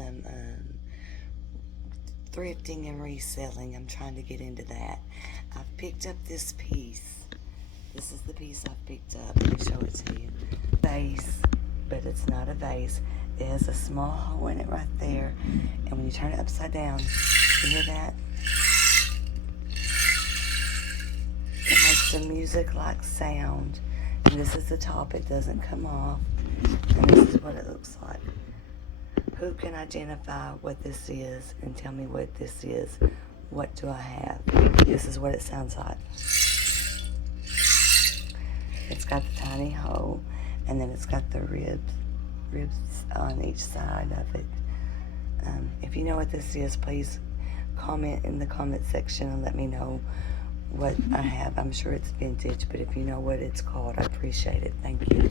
some thrifting and reselling. I'm trying to get into that. I've picked up this piece. This is the piece I've picked up. Let me show it to you. Vase, but it's not a vase. It has a small hole in it right there. And when you turn it upside down, you hear that? It makes a music-like sound. And this is the top. It doesn't come off. And this is what it looks like. Who can identify what this is and tell me what this is? What do I have? This is what it sounds like. It's got the tiny hole, and then it's got the ribs on each side of it. If you know what this is, please comment in the comment section and let me know what I have. I'm sure it's vintage, but if you know what it's called, I appreciate it. Thank you.